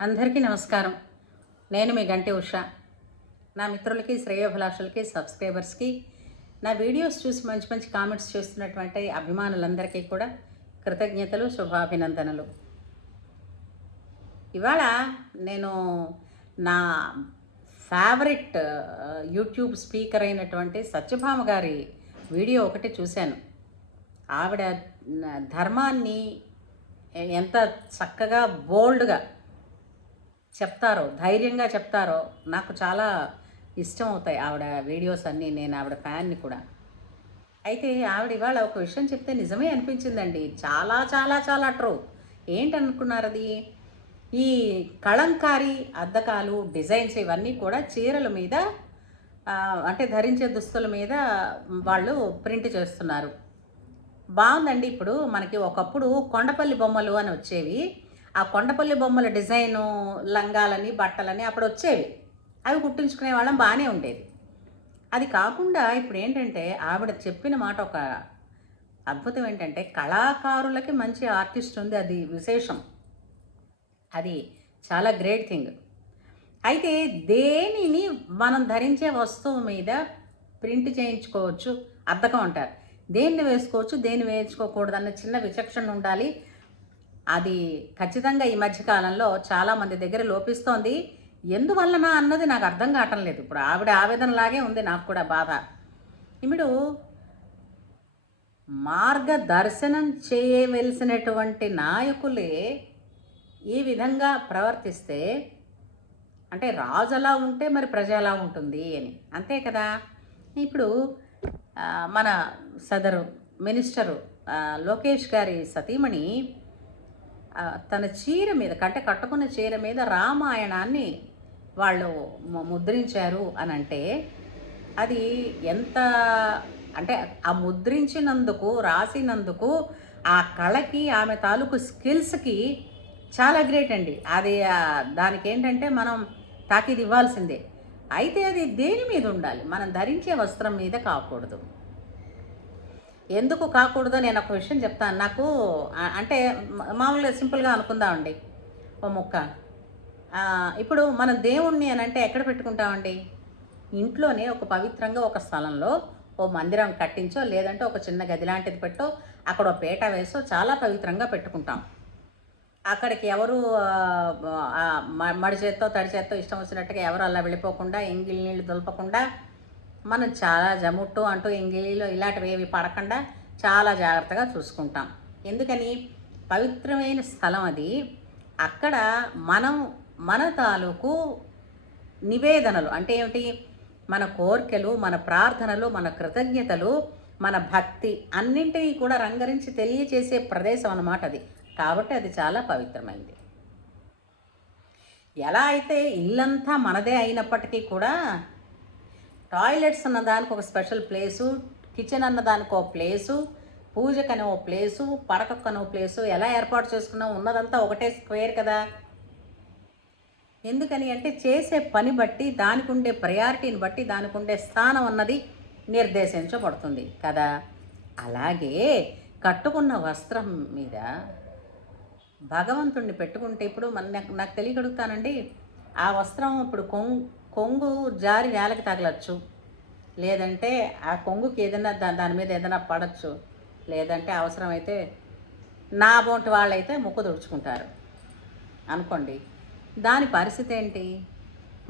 అందరికీ నమస్కారం. నేను మీ గంటి ఉష. నా మిత్రులకి, శ్రేయోభిలాషులకి, సబ్స్క్రైబర్స్కి, నా వీడియోస్ చూసి మంచి మంచి కామెంట్స్ చేస్తున్నటువంటి అభిమానులందరికీ కూడా కృతజ్ఞతలు, శుభాభినందనలు. ఇవాళ నేను నా ఫేవరెట్ యూట్యూబ్ స్పీకర్ అయినటువంటి సత్యభామ గారి వీడియో ఒకటి చూశాను. ఆవిడ ధర్మాన్ని ఎంత చక్కగా బోల్డ్గా చెప్తారో, ధైర్యంగా చెప్తారో నాకు చాలా ఇష్టం అవుతాయి ఆవిడ వీడియోస్ అన్నీ. నేను ఆవిడ ఫ్యాన్ని కూడా. అయితే ఆవిడ ఇవాళ ఒక విషయం చెప్తే నిజమే అనిపించిందండి. చాలా చాలా చాలా ట్రూ. ఏంటనుకున్నారు అది? ఈ కళంకారీ అద్దకాలు, డిజైన్స్ ఇవన్నీ కూడా చీరల మీద అంటే ధరించే దుస్తుల మీద వాళ్ళు ప్రింట్ చేస్తున్నారు. బాగుందండి. ఇప్పుడు మనకి ఒకప్పుడు కొండపల్లి బొమ్మలు అని వచ్చేవి. ఆ కొండపల్లి బొమ్మల డిజైను లంగాలని, బట్టలని అప్పుడు వచ్చేవి. అవి కుట్టించుకునే వాళ్ళం, బాగానే ఉండేది. అది కాకుండా ఇప్పుడు ఏంటంటే ఆవిడ చెప్పిన మాట ఒక అద్భుతం. ఏంటంటే కళాకారులకి మంచి ఆర్టిస్ట్ ఉంది, అది విశేషం. అది చాలా గ్రేట్ థింగ్. అయితే దేనిని మనం ధరించే వస్తువు మీద ప్రింట్ చేయించుకోవచ్చు, అద్దకం అంటారు. దేన్ని వేసుకోవచ్చు, దేన్ని వేయించుకోకూడదు అన్న చిన్న విచక్షణ ఉండాలి. అది ఖచ్చితంగా ఈ మధ్యకాలంలో చాలామంది దగ్గర లోపిస్తోంది. ఎందువలన అన్నది నాకు అర్థం కావటం లేదు. ఇప్పుడు ఆవిడ ఆవేదనలాగే ఉంది, నాకు కూడా బాధ. ఇప్పుడు మార్గదర్శనం చేయవలసినటువంటి నాయకులే ఈ విధంగా ప్రవర్తిస్తే, అంటే రాజు అలా ఉంటే మరి ప్రజ ఎలా ఉంటుంది అని, అంతే కదా. ఇప్పుడు మన సదరు మినిస్టరు లోకేష్ గారి సతీమణి తన చీర మీద, కట్టుకున్న చీర మీద రామాయణాన్ని వాళ్ళు ముద్రించారు అని అంటే అది ఎంత, అంటే ఆ ముద్రించినందుకు, రాసినందుకు, ఆ కళకి, ఆమె తాలూకు స్కిల్స్కి చాలా గ్రేట్ అండి. అది దానికి ఏంటంటే మనం తాకీదు ఇవ్వాల్సిందే. అయితే అది దేని మీద ఉండాలి? మనం ధరించే వస్త్రం మీద కాకూడదు. ఎందుకు కాకూడదో నేను ఒక విషయం చెప్తాను. నాకు అంటే మామూలుగా సింపుల్గా అనుకుందామండి ఓ ముక్క. ఇప్పుడు మనం దేవుణ్ణి అని అంటే ఎక్కడ పెట్టుకుంటామండి? ఇంట్లోనే ఒక పవిత్రంగా ఒక స్థలంలో ఓ మందిరం కట్టించో, లేదంటే ఒక చిన్న గది లాంటిది పెట్టో, అక్కడ ఒక పీట వేసో చాలా పవిత్రంగా పెట్టుకుంటాం. అక్కడికి ఎవరు మడి చేత్తో, తడి చేత్తో ఇష్టం వచ్చినట్టుగా ఎవరు అలా వెళ్ళిపోకుండా, ఎంగిలి నీళ్ళు దులపకుండా, మనం చాలా జముట్టు అంటూ ఎంగిలిలో ఇలాంటివి ఏవి పడకుండా చాలా జాగ్రత్తగా చూసుకుంటాం. ఎందుకని? పవిత్రమైన స్థలం అది. అక్కడ మనం మన తాలూకు నివేదనలు అంటే ఏమిటి? మన కోరికలు, మన ప్రార్థనలు, మన కృతజ్ఞతలు, మన భక్తి అన్నింటినీ కూడా రంగరించి తెలియచేసే ప్రదేశం అన్నమాట అది. కాబట్టి అది చాలా పవిత్రమైంది. ఎలా అయితే ఇల్లంతా మనదే అయినప్పటికీ కూడా టాయిలెట్స్ అన్నదానికి ఒక స్పెషల్ ప్లేసు, కిచెన్ అన్నదానికి ఒక ప్లేసు, పూజకని ఓ ప్లేసు, పడకక్కని ఓ ప్లేసు ఎలా ఏర్పాటు చేసుకున్నాం? ఉన్నదంతా ఒకటే స్క్వేర్ కదా. ఎందుకని అంటే చేసే పని బట్టి, దానికి ఉండే ప్రయారిటీని బట్టి, దానికి ఉండే స్థానం అన్నది నిర్దేశించబడుతుంది కదా. అలాగే కట్టుకున్న వస్త్రం మీద భగవంతుణ్ణి పెట్టుకుంటే, ఇప్పుడు నాకు తెలియగలుగుతానండి, ఆ వస్త్రం ఇప్పుడు కొంగు జారి నేలకి తగలచ్చు, లేదంటే ఆ కొంగుకి ఏదైనా దాని మీద ఏదైనా పడచ్చు, లేదంటే అవసరమైతే నా బొంటి వాళ్ళైతే ముక్కు తుడుచుకుంటారు అనుకోండి. దాని పరిస్థితి ఏంటి?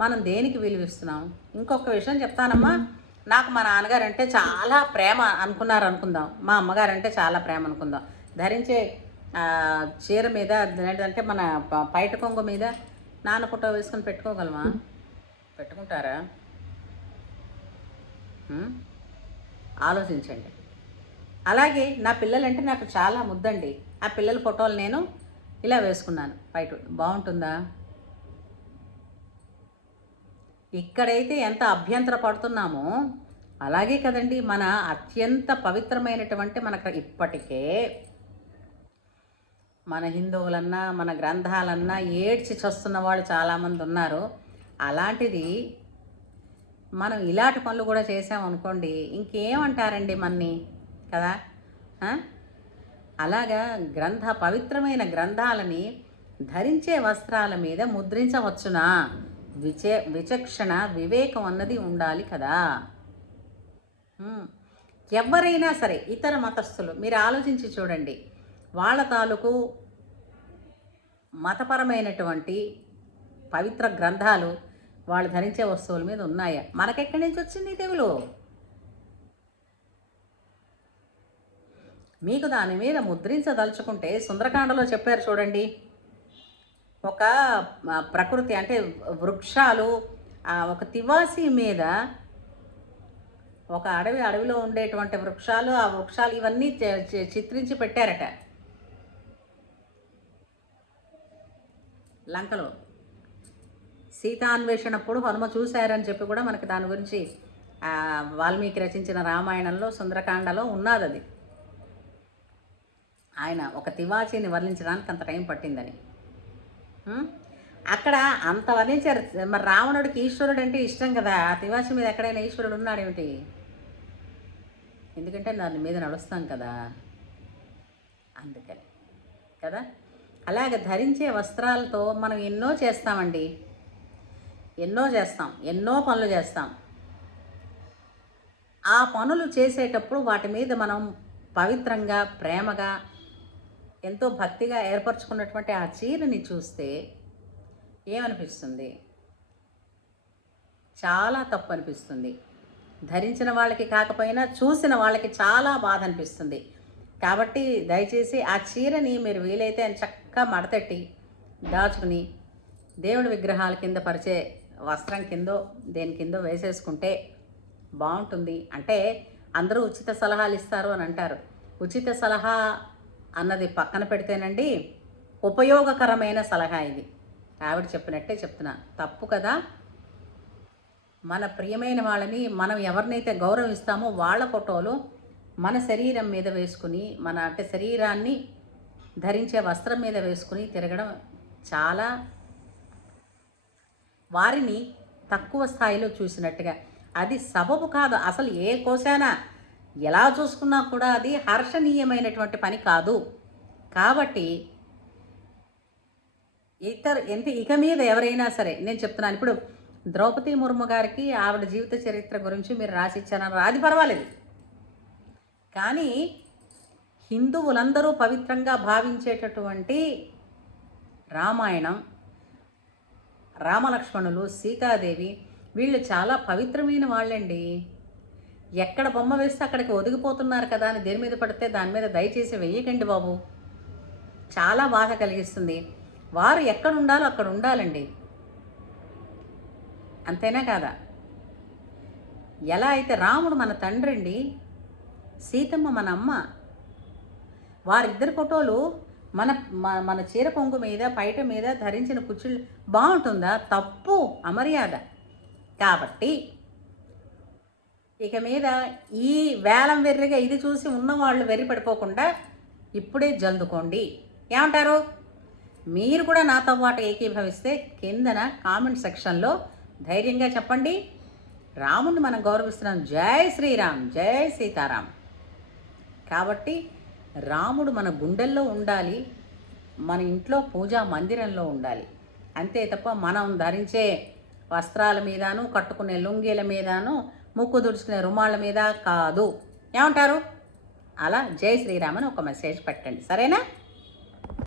మనం దేనికి విలువిస్తున్నాం? ఇంకొక విషయం చెప్తానమ్మా. నాకు మా నాన్నగారు అంటే చాలా ప్రేమ అనుకుందాం, మా అమ్మగారు అంటే చాలా ప్రేమ అనుకుందాం. ధరించే చీర మీద ఏంటంటే మన పైట కొంగు మీద నాన్న ఫోటో వేసుకొని పెట్టుకోగలమా? పెట్టుకుంటారా? ఆలోచించండి. అలాగే నా పిల్లలంటే నాకు చాలా ముద్దండి. ఆ పిల్లల ఫోటోలు నేను ఇలా వేసుకున్నాను బయట. బాగుంటుందా? ఇక్కడైతే ఎంత అభ్యంతర పడుతున్నామో అలాగే కదండి మన అత్యంత పవిత్రమైనటువంటి మనకు ఇప్పటికే మన హిందువులన్నా, మన గ్రంథాలన్నా ఏడ్చి చస్తున్న వాళ్ళు చాలామంది ఉన్నారు. అలాంటిది మనం ఇలాంటి పనులు కూడా చేసామనుకోండి, ఇంకేమంటారండి మన్ని కదా. అలాగా పవిత్రమైన గ్రంథాలని ధరించే వస్త్రాల మీద ముద్రించవచ్చునా? విచక్షణ వివేకం అన్నది ఉండాలి కదా. ఎవరైనా సరే ఇతర మతస్థులు మీరు ఆలోచించి చూడండి, వాళ్ళ తాలూకు మతపరమైనటువంటి పవిత్ర గ్రంథాలు వాళ్ళు ధరించే వస్తువుల మీద ఉన్నాయా? మనకెక్కడి నుంచి వచ్చింది ఈ తెగులు? మీకు దాని మీద ముద్రించదలుచుకుంటే సుందరకాండలో చెప్పారు చూడండి, ఒక ప్రకృతి అంటే వృక్షాలు, ఒక తివాసి మీద ఒక అడవిలో ఉండేటువంటి వృక్షాలు, ఆ వృక్షాలు ఇవన్నీ చిత్రించి పెట్టారట లంకలో. సీతాన్వేషణప్పుడు హనుమ చూశారని చెప్పి కూడా మనకి దాని గురించి వాల్మీకి రచించిన రామాయణంలో సుందరకాండలో ఉన్నది. అది ఆయన ఒక తివాచీని వర్ణించడానికి అంత టైం పట్టిందని అక్కడ అంత వర్ణించారు. మరి రావణుడికి ఈశ్వరుడు అంటే ఇష్టం కదా, ఆ తివాచి మీద ఎక్కడైనా ఈశ్వరుడు ఉన్నాడేమిటి? ఎందుకంటే దాని మీద నడుస్తాం కదా, అందుకని కదా. అలాగే ధరించే వస్త్రాలతో మనం ఎన్నో చేస్తామండి, ఎన్నో పనులు చేస్తాం. ఆ పనులు చేసేటప్పుడు వాటి మీద మనం పవిత్రంగా, ప్రేమగా, ఎంతో భక్తిగా ఏర్పరచుకున్నటువంటి ఆ చీరని చూస్తే ఏమనిపిస్తుంది? చాలా తప్పు అనిపిస్తుంది. ధరించిన వాళ్ళకి కాకపోయినా చూసిన వాళ్ళకి చాలా బాధ అనిపిస్తుంది. కాబట్టి దయచేసి ఆ చీరని మీరు వీలైతే అని చక్కగా మడతెట్టి దాచుకుని దేవుడి విగ్రహాల కింద పరిచే వస్త్రం కిందో దేని కిందో వేసేసుకుంటే బాగుంటుంది. అంటే అందరూ ఉచిత సలహాలు ఇస్తారు అని అంటారు. ఉచిత సలహా అన్నది పక్కన పెడితేనండి, ఉపయోగకరమైన సలహా ఇది. ఆవిడ చెప్పినట్టే చెప్తున్నా, తప్పు కదా. మన ప్రియమైన వాళ్ళని మనం ఎవరినైతే గౌరవిస్తామో వాళ్ళ ఫోటోలు మన శరీరం మీద వేసుకుని, అంటే శరీరాన్ని ధరించే వస్త్రం మీద వేసుకుని తిరగడం చాలా వారిని తక్కువ స్థాయిలో చూసినట్టుగా. అది సబబు కాదు. అసలు ఏ కోశాన ఎలా చూసుకున్నా కూడా అది హర్షణీయమైనటువంటి పని కాదు. కాబట్టి ఇక మీద ఎవరైనా సరే నేను చెప్తున్నాను, ఇప్పుడు ద్రౌపది ముర్ము గారికి ఆవిడ జీవిత చరిత్ర గురించి మీరు రాసిచ్చారన్నారు, అది పర్వాలేదు. కానీ హిందువులందరూ పవిత్రంగా భావించేటటువంటి రామాయణం, రామలక్ష్మణులు, సీతాదేవి, వీళ్ళు చాలా పవిత్రమైన వాళ్ళండి. ఎక్కడ బొమ్మ వేస్తే అక్కడికి ఒదిగిపోతున్నారు కదా అని దేని మీద పడితే దాని మీద దయచేసి వెయ్యకండి బాబు, చాలా బాధ కలిగిస్తుంది. వారు ఎక్కడ ఉండాలో అక్కడ ఉండాలండి, అంతేనా కాదా? ఎలా అయితే రాముడు మన తండ్రి అండి, సీతమ్మ మన అమ్మ, వారిద్దరి ఫోటోలు మన చీర కొంగు మీద పైట మీద ధరించిన కుచ్చుళ్ళు బాగుంటుందా? తప్పు, అమర్యాద. కాబట్టి ఇక మీద ఈ వేలం వెర్రిగా ఇది చూసి ఉన్నవాళ్ళు వెర్రి పడిపోకుండా ఇప్పుడే జల్దుకోండి. ఏమంటారు? మీరు కూడా నాతో పాటు ఏకీభవిస్తే కిందన కామెంట్ సెక్షన్లో ధైర్యంగా చెప్పండి. రాముడిని మనం గౌరవిస్తున్నాం. జై శ్రీరామ్, జై సీతారాం. కాబట్టి రాముడు మన గుండెల్లో ఉండాలి, మన ఇంట్లో పూజా మందిరంలో ఉండాలి. అంతే తప్ప మనం ధరించే వస్త్రాల మీదను, కట్టుకునే లుంగీల మీదను, ముక్కు దుడుచుకునే రుమాళ్ళ మీద కాదు. ఏమంటారు? అలా జై శ్రీరామ్ అని ఒక మెసేజ్ పెట్టండి, సరేనా?